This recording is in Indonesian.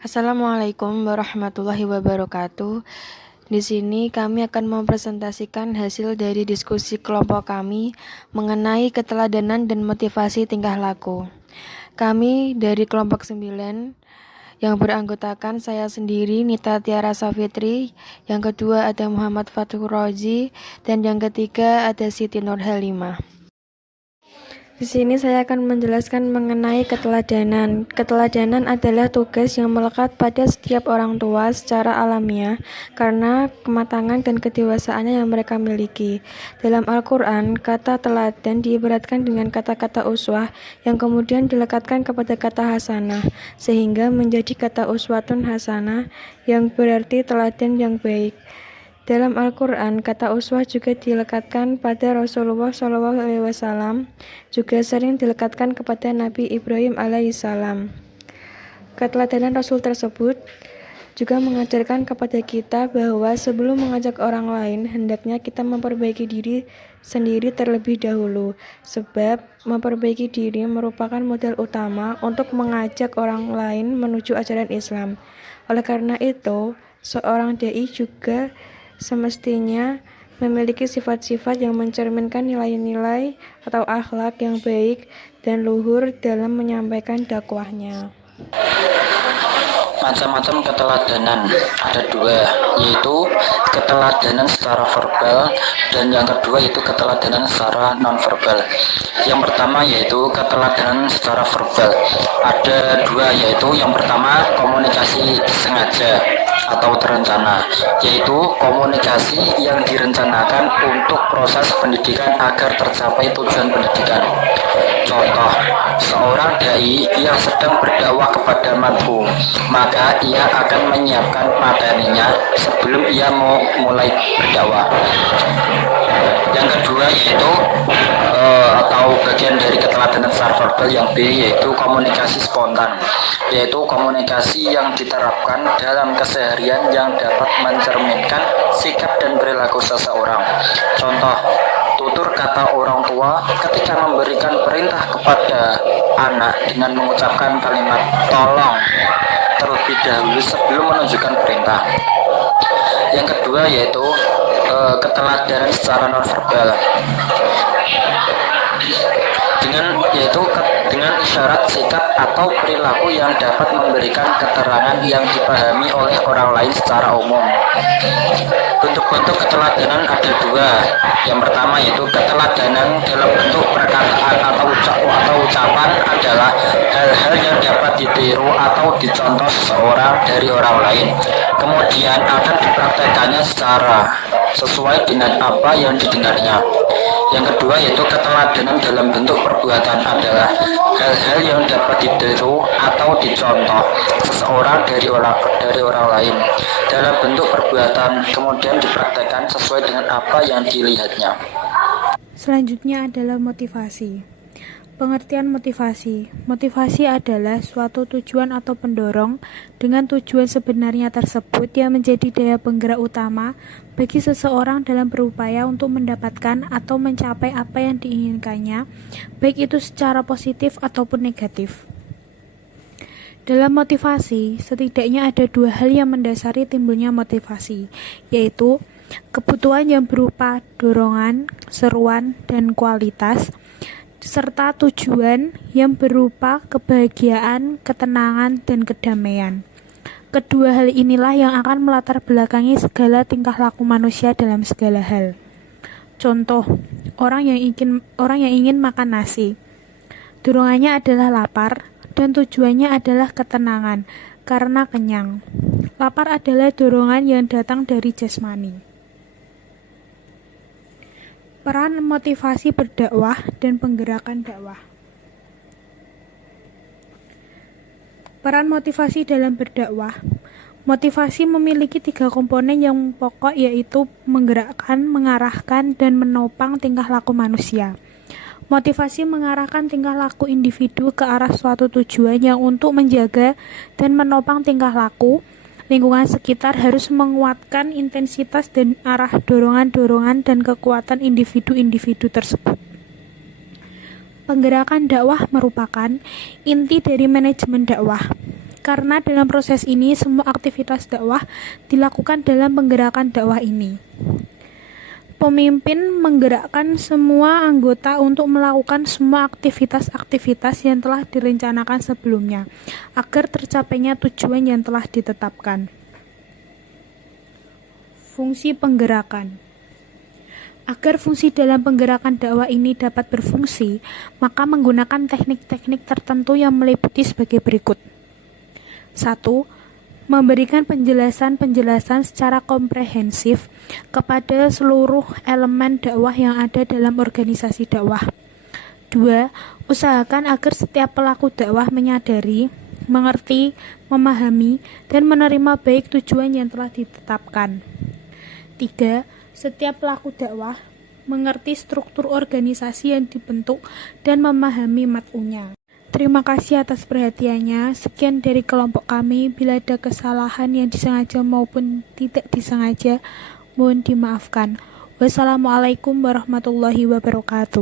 Assalamualaikum warahmatullahi wabarakatuh. Di sini kami akan mempresentasikan hasil dari diskusi kelompok kami mengenai keteladanan dan motivasi tingkah laku. Kami dari kelompok 9 yang beranggotakan saya sendiri Nita Tiara Safitri, yang kedua ada Muhammad Fathur Rozi, dan yang ketiga ada Siti Nur Halimah. Di sini saya akan menjelaskan mengenai keteladanan. Keteladanan adalah tugas yang melekat pada setiap orang tua secara alamiah karena kematangan dan kedewasaannya yang mereka miliki. Dalam Al-Quran, kata teladan diibaratkan dengan kata-kata uswah yang kemudian dilekatkan kepada kata hasanah, sehingga menjadi kata uswatun hasanah yang berarti teladan yang baik. Dalam Al-Quran, kata uswah juga dilekatkan pada Rasulullah SAW, juga sering dilekatkan kepada Nabi Ibrahim alaihissalam. Keteladanan Rasul tersebut juga mengajarkan kepada kita bahwa sebelum mengajak orang lain, hendaknya kita memperbaiki diri sendiri terlebih dahulu, sebab memperbaiki diri merupakan modal utama untuk mengajak orang lain menuju ajaran Islam. Oleh karena itu, seorang dai juga semestinya memiliki sifat-sifat yang mencerminkan nilai-nilai atau akhlak yang baik dan luhur dalam menyampaikan dakwahnya. Macam-macam keteladanan ada dua, yaitu keteladanan secara verbal dan yang kedua yaitu keteladanan secara non-verbal. Yang pertama yaitu keteladanan secara verbal. Ada dua, yaitu yang pertama komunikasi sengaja atau terencana, yaitu komunikasi yang direncanakan untuk proses pendidikan agar tercapai tujuan pendidikan. Contoh, seorang dai yang sedang berdakwah kepada madhum, maka ia akan menyiapkan materinya sebelum ia mau mulai berdakwah. Yang kedua yaitu atau bagian dari keteladanan secara verbal yang B, yaitu komunikasi spontan, yaitu komunikasi yang diterapkan dalam keseharian yang dapat mencerminkan sikap dan perilaku seseorang. Contoh, tutur kata orang tua ketika memberikan perintah kepada anak dengan mengucapkan kalimat tolong terlebih dahulu sebelum menunjukkan perintah. Yang kedua yaitu keteladanan secara nonverbal, dengan isyarat, sikap atau perilaku yang dapat memberikan keterangan yang dipahami oleh orang lain secara umum. Bentuk-bentuk keteladanan ada dua. Yang pertama yaitu keteladanan dalam bentuk perkataan atau ucapan adalah hal-hal yang dapat ditiru atau dicontoh seseorang dari orang lain, kemudian akan dipraktekannya secara sesuai dengan apa yang didengarnya. Yang kedua yaitu keteladanan dalam bentuk perbuatan adalah hal-hal yang dapat ditiru atau dicontoh seseorang dari orang lain dalam bentuk perbuatan, kemudian dipraktekkan sesuai dengan apa yang dilihatnya. Selanjutnya adalah motivasi. Pengertian motivasi. Motivasi adalah suatu tujuan atau pendorong dengan tujuan sebenarnya tersebut yang menjadi daya penggerak utama bagi seseorang dalam berupaya untuk mendapatkan atau mencapai apa yang diinginkannya, baik itu secara positif ataupun negatif. Dalam motivasi, setidaknya ada dua hal yang mendasari timbulnya motivasi, yaitu kebutuhan yang berupa dorongan, seruan, dan kualitas, serta tujuan yang berupa kebahagiaan, ketenangan, dan kedamaian. Kedua hal inilah yang akan melatar belakangi segala tingkah laku manusia dalam segala hal. Contoh, orang yang ingin makan nasi. Dorongannya adalah lapar dan tujuannya adalah ketenangan karena kenyang. Lapar adalah dorongan yang datang dari jasmani. Peran motivasi berdakwah dan penggerakan dakwah. Peran motivasi dalam berdakwah. Motivasi memiliki 3 komponen yang pokok, yaitu menggerakkan, mengarahkan, dan menopang tingkah laku manusia. Motivasi mengarahkan tingkah laku individu ke arah suatu tujuan yang untuk menjaga dan menopang tingkah laku. Lingkungan sekitar harus menguatkan intensitas dan arah dorongan-dorongan dan kekuatan individu-individu tersebut. Penggerakan dakwah merupakan inti dari manajemen dakwah. karena dalam proses ini semua aktivitas dakwah dilakukan dalam penggerakan dakwah ini. Pemimpin menggerakkan semua anggota untuk melakukan semua aktivitas-aktivitas yang telah direncanakan sebelumnya, agar tercapainya tujuan yang telah ditetapkan. Fungsi penggerakan. Agar fungsi dalam penggerakan dakwah ini dapat berfungsi, maka menggunakan teknik-teknik tertentu yang meliputi sebagai berikut. 1. Memberikan penjelasan-penjelasan secara komprehensif kepada seluruh elemen dakwah yang ada dalam organisasi dakwah. 2. Usahakan agar setiap pelaku dakwah menyadari, mengerti, memahami, dan menerima baik tujuan yang telah ditetapkan. 3. Setiap pelaku dakwah mengerti struktur organisasi yang dibentuk dan memahami mat'unya. Terima kasih atas perhatiannya. Sekian dari kelompok kami. Bila ada kesalahan yang disengaja maupun tidak disengaja, mohon dimaafkan. Wassalamualaikum warahmatullahi wabarakatuh.